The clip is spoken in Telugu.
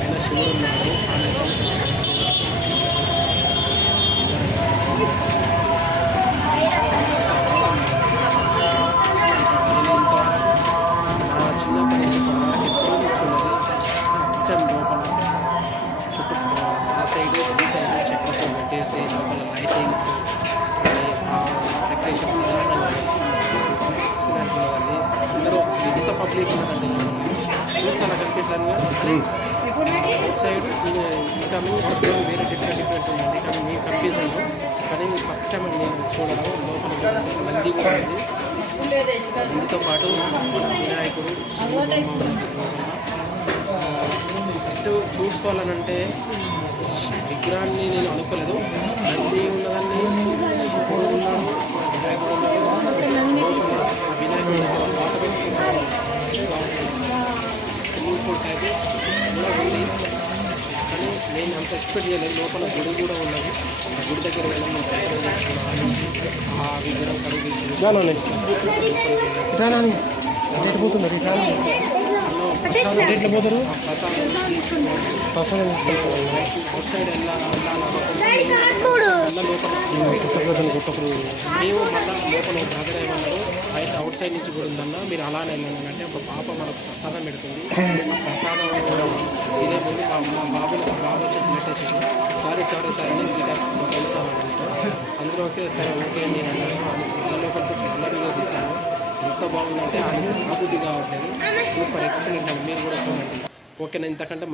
ఆయన శివుడు ఉన్నాడు. చిన్నప్పటి నుంచి ఇప్పటి వరకు ఎప్పుడూ నేను చూడలేదు. ఫస్ట్ టైం లోపల చుట్టూ ఆ సైడ్ ఈ సైడ్ చెట్లతో పెట్టేసి లోపల లైటింగ్స్ డెకరేషన్ విధానం ఎక్సలెంట్ ఉన్నదండి. అందరూ అసలు ఎంత పబ్లిక్ ఉన్నదండి లోపల చూస్తాను కనిపించాను. అవుట్ సైడ్ ఇన్కమింగ్ అవుట్గోయింగ్ వేరే డిఫరెంట్ ఉందండి. కానీ మీకు కన్ఫ్యూజ్ అయ్యాను. కానీ ఫస్ట్ టైం నేను చూడడం లోపల నంది కూడా ఉంది. నందితో పాటు వినాయకుడు శివుడు బొమ్మ ఉంది లోపల. ఫస్ట్ చూసుకోవాలనంటే విగ్రహాన్ని నేను అనుకోలేదు. నంది ఉన్నదాన్ని, శివుడు ఉన్నాడు, వినాయకుడు ఉన్నాడు. ఆ వినాయకుడు దగ్గర వాత పెట్టుకుంటాడు. స్విమ్మింగ్ పూల్ టైప్ కూడా ఉంది. కానీ నేను అంత ఎక్స్పెక్ట్ చేయలేదు. లోపల గుడి కూడా ఉన్నది. ఆ గుడి దగ్గర వెళ్ళడం ఆ విగ్రహం కడిగి ప్రసాదం అవుట్ సైడ్ మేము మళ్ళీ లోపల బ్రదర్ ఏమన్నారు, అయితే అవుట్ సైడ్ నుంచి కూడా ఉందన్న, మీరు అలానే వెళ్ళండి అంటే ఒక పాప మనకు ప్రసాదం పెడుతుంది. ఆ ప్రసాదం తినే ముందు మా బాబు వచ్చేసి పెట్టేసాడు. సారీ అని తెలుసు అందరూ ఓకే సరే ఓకే నేను అన్నాను. మళ్ళీ లోపలికి చాలా వీడియో తీశాను. ఎంత బాగుందంటే ఆ నుంచి బుద్ధి కావట్లేదు. సూపర్ ఎక్సలెంట్ అండి. మీరు కూడా చూడండి. ఓకే నేను ఇంతకంటే